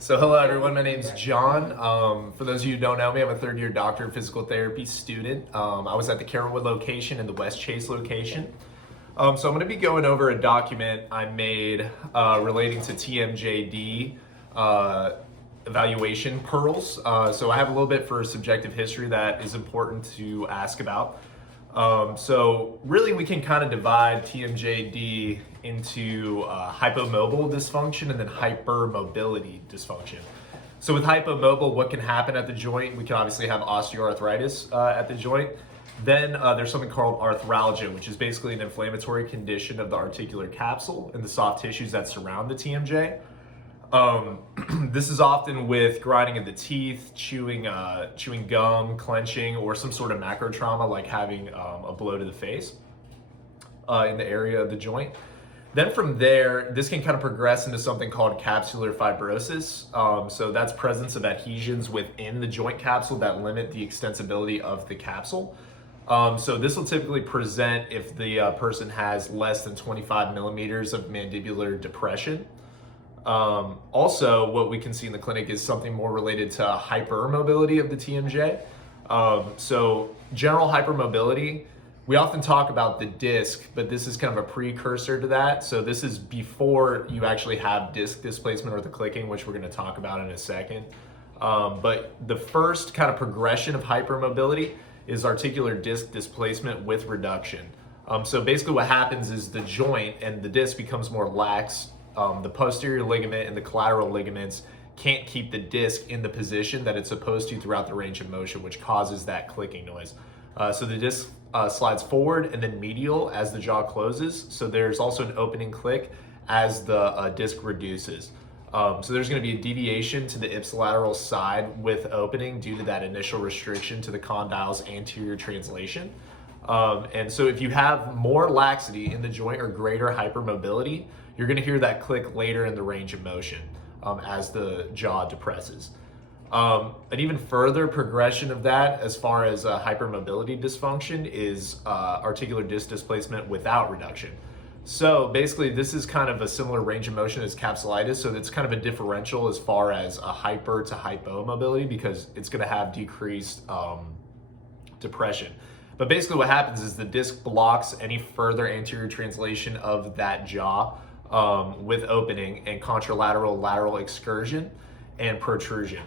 So hello everyone, my name's John. For those of you who don't know me, I'm a third year doctor of physical therapy student. I was at the Carrollwood location and the West Chase location. So I'm going to be going over a document I made relating to TMJD evaluation pearls. So I have a little bit for subjective history that is important to ask about. So really we can kind of divide TMJD into hypomobile dysfunction and then hypermobility dysfunction. So with hypomobile, what can happen at the joint? We can obviously have osteoarthritis at the joint. Then there's something called arthralgia, which is basically an inflammatory condition of the articular capsule and the soft tissues that surround the TMJ. This is often with grinding of the teeth, chewing gum, clenching, or some sort of macro trauma like having a blow to the face in the area of the joint. Then from there, this can kind of progress into something called capsular fibrosis. So that's presence of adhesions within the joint capsule that limit the extensibility of the capsule. So this will typically present if the person has less than 25 millimeters of mandibular depression. Also, what we can see in the clinic is something more related to hypermobility of the TMJ. So general hypermobility, we often talk about the disc, but this is kind of a precursor to that. So this is before you actually have disc displacement or the clicking, which we're going to talk about in a second. But the first kind of progression of hypermobility is articular disc displacement with reduction. So basically what happens is the joint and the disc becomes more lax. The posterior ligament and the collateral ligaments can't keep the disc in the position that it's supposed to throughout the range of motion, which causes that clicking noise. So the disc slides forward and then medial as the jaw closes. So there's also an opening click as the disc reduces. So there's going to be a deviation to the ipsilateral side with opening due to that initial restriction to the condyle's anterior translation. And so if you have more laxity in the joint or greater hypermobility, you're going to hear that click later in the range of motion as the jaw depresses. An even further progression of that as far as hypermobility dysfunction is articular disc displacement without reduction. So basically this is kind of a similar range of motion as capsulitis, so it's kind of a differential as far as a hyper to hypomobility because it's going to have decreased depression. But basically what happens is the disc blocks any further anterior translation of that jaw with opening and contralateral lateral excursion and protrusion.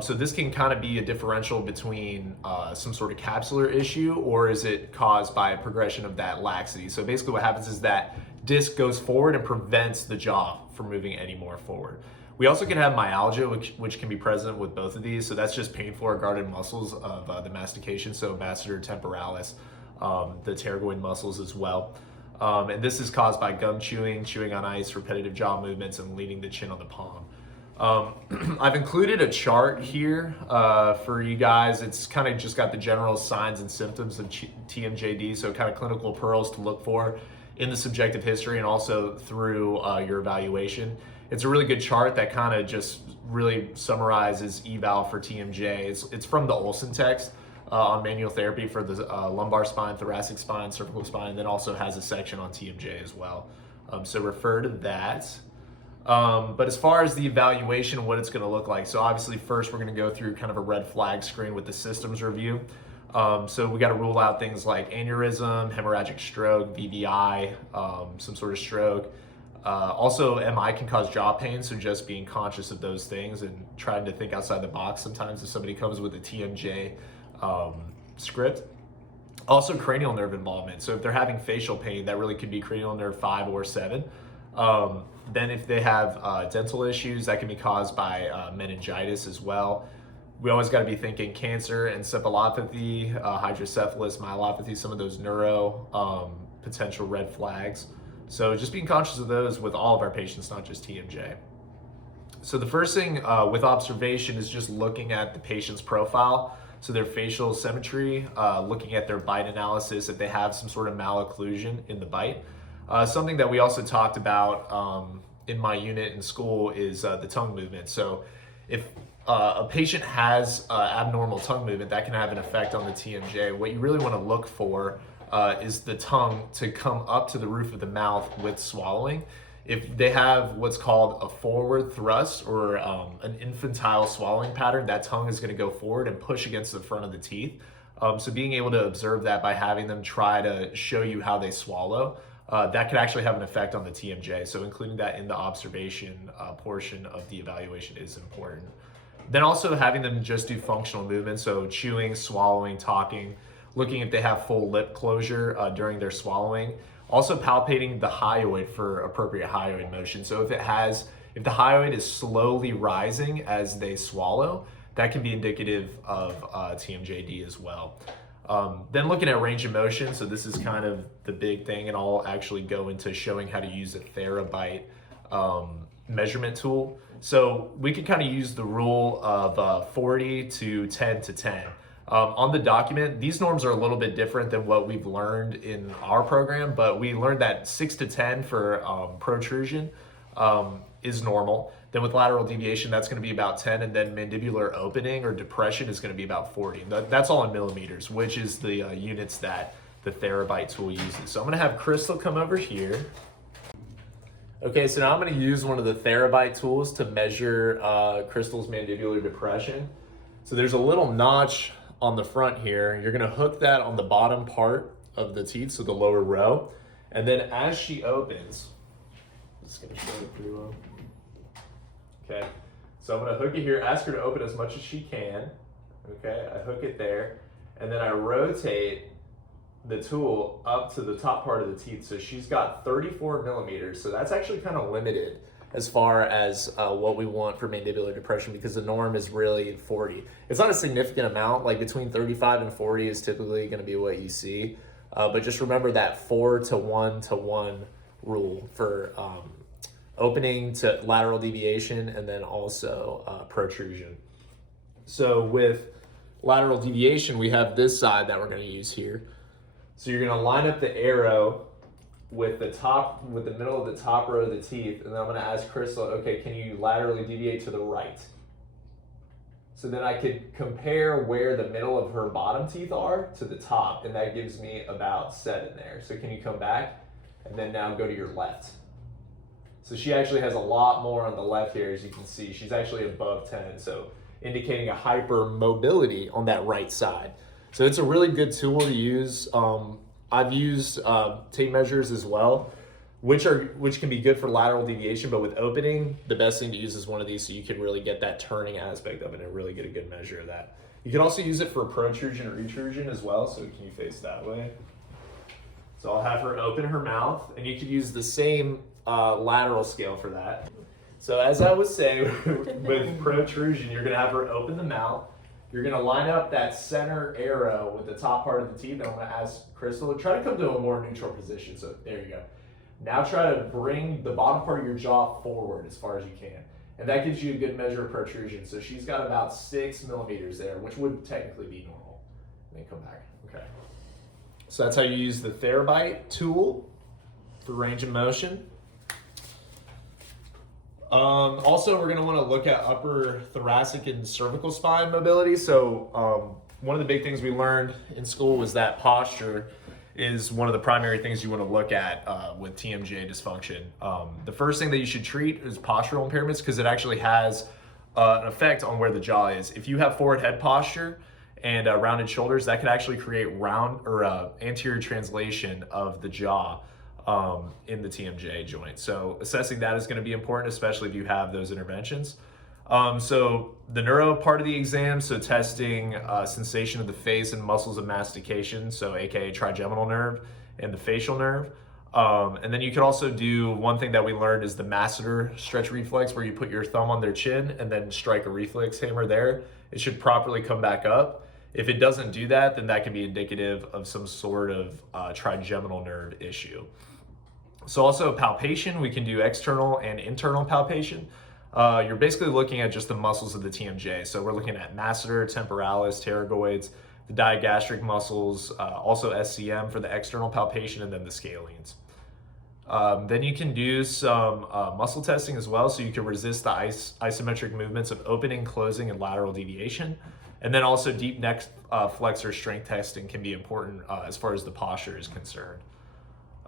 So this can kind of be a differential between some sort of capsular issue, or is it caused by a progression of that laxity? So basically what happens is that disc goes forward and prevents the jaw from moving any more forward. We also can have myalgia, which can be present with both of these. So that's just painful or guarded muscles of the mastication. So masseter temporalis, the pterygoid muscles as well. And this is caused by gum chewing, chewing on ice, repetitive jaw movements, and leaning the chin on the palm. I've included a chart here for you guys. It's kind of just got the general signs and symptoms of TMJD, so kind of clinical pearls to look for in the subjective history and also through your evaluation. It's a really good chart that kind of just really summarizes eval for TMJ. It's from the Olson text on manual therapy for the lumbar spine, thoracic spine, cervical spine, and then also has a section on TMJ as well. So refer to that. But as far as the evaluation, what it's going to look like. So obviously first we're going to go through kind of a red flag screen with the systems review. So we got to rule out things like aneurysm, hemorrhagic stroke, VVI, some sort of stroke. Also, MI can cause jaw pain, so just being conscious of those things and trying to think outside the box sometimes if somebody comes with a TMJ script. Also, cranial nerve involvement. So if they're having facial pain, that really could be cranial nerve 5 or 7. Then if they have dental issues, that can be caused by meningitis as well. We always got to be thinking cancer, encephalopathy, hydrocephalus, myelopathy, some of those neuro potential red flags. So just being conscious of those with all of our patients, not just TMJ. So the first thing with observation is just looking at the patient's profile. So their facial symmetry, looking at their bite analysis, if they have some sort of malocclusion in the bite. Something that we also talked about in my unit in school is the tongue movement. So if a patient has abnormal tongue movement, that can have an effect on the TMJ. What you really want to look for is the tongue to come up to the roof of the mouth with swallowing. If they have what's called a forward thrust or an infantile swallowing pattern, that tongue is going to go forward and push against the front of the teeth. So being able to observe that by having them try to show you how they swallow, that could actually have an effect on the TMJ. So including that in the observation portion of the evaluation is important. Then also having them just do functional movements, so chewing, swallowing, talking, looking if they have full lip closure during their swallowing. Also palpating the hyoid for appropriate hyoid motion. So if the hyoid is slowly rising as they swallow, that can be indicative of TMJD as well. Then looking at range of motion, so this is kind of the big thing, and I'll actually go into showing how to use a TheraBite measurement tool. So we could kind of use the rule of 40 to 10 to 10. On the document, these norms are a little bit different than what we've learned in our program, but we learned that 6 to 10 for protrusion is normal. Then with lateral deviation, that's going to be about 10, and then mandibular opening or depression is going to be about 40. That's all in millimeters, which is the units that the TheraBite tool uses. So I'm going to have Crystal come over here. Okay, so now I'm going to use one of the TheraBite tools to measure Crystal's mandibular depression. So there's a little notch on the front here. You're going to hook that on the bottom part of the teeth, so the lower row. And then as she opens, I'm just going to show it pretty well. Okay, so I'm going to hook it here, ask her to open as much as she can. Okay, I hook it there, and then I rotate the tool up to the top part of the teeth. So she's got 34 millimeters, so that's actually kind of limited as far as what we want for mandibular depression, because the norm is really 40. It's not a significant amount, like between 35 and 40 is typically going to be what you see, but just remember that 4 to 1 to 1 rule for opening to lateral deviation, and then also protrusion. So with lateral deviation, we have this side that we're going to use here. So you're going to line up the arrow with the middle of the top row of the teeth, and then I'm going to ask Crystal, okay, can you laterally deviate to the right? So then I could compare where the middle of her bottom teeth are to the top, and that gives me about 7 there. So can you come back, and then now go to your left? So she actually has a lot more on the left here, as you can see. She's actually above 10, so indicating a hypermobility on that right side. So it's a really good tool to use. I've used tape measures as well, which can be good for lateral deviation, but with opening, the best thing to use is one of these, so you can really get that turning aspect of it and really get a good measure of that. You can also use it for protrusion or retrusion as well, so can you face that way? So I'll have her open her mouth, and you could use the same lateral scale for that. So as I was saying, with protrusion, you're gonna have her open the mouth. You're gonna line up that center arrow with the top part of the teeth, and I'm gonna ask Crystal to try to come to a more neutral position. So there you go. Now try to bring the bottom part of your jaw forward as far as you can. And that gives you a good measure of protrusion. So she's got about 6 millimeters there, which would technically be normal. And then come back, okay. So that's how you use the TheraBite tool for range of motion. Also, we're going to want to look at upper thoracic and cervical spine mobility. So one of the big things we learned in school was that posture is one of the primary things you want to look at with TMJ dysfunction. The first thing that you should treat is postural impairments, because it actually has an effect on where the jaw is. If you have forward head posture and rounded shoulders, that could actually create round or anterior translation of the jaw in the TMJ joint. So assessing that is going to be important, especially if you have those interventions. So the neuro part of the exam, so testing sensation of the face and muscles of mastication, so aka trigeminal nerve and the facial nerve. And then you could also do, one thing that we learned is the masseter stretch reflex, where you put your thumb on their chin and then strike a reflex hammer there. It should properly come back up. If it doesn't do that, then that can be indicative of some sort of trigeminal nerve issue. So also palpation, we can do external and internal palpation. You're basically looking at just the muscles of the TMJ. So we're looking at masseter, temporalis, pterygoids, the digastric muscles, also SCM for the external palpation, and then the scalenes. Then you can do some muscle testing as well, so you can resist the isometric movements of opening, closing, and lateral deviation. And then also deep neck flexor strength testing can be important as far as the posture is concerned.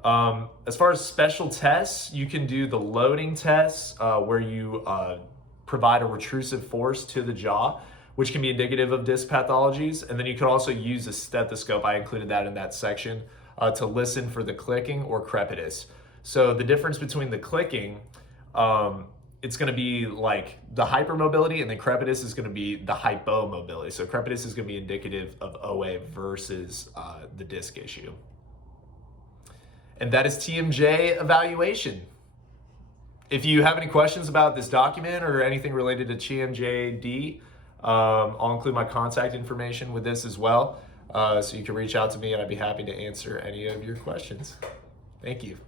As far as special tests, you can do the loading tests where you provide a retrusive force to the jaw, which can be indicative of disc pathologies. And then you can also use a stethoscope. I included that in that section to listen for the clicking or crepitus. So the difference between the clicking, it's going to be like the hypermobility, and then crepitus is going to be the hypomobility. So crepitus is going to be indicative of OA versus the disc issue. And that is TMJ evaluation. If you have any questions about this document or anything related to TMJD, I'll include my contact information with this as well. So you can reach out to me and I'd be happy to answer any of your questions. Thank you.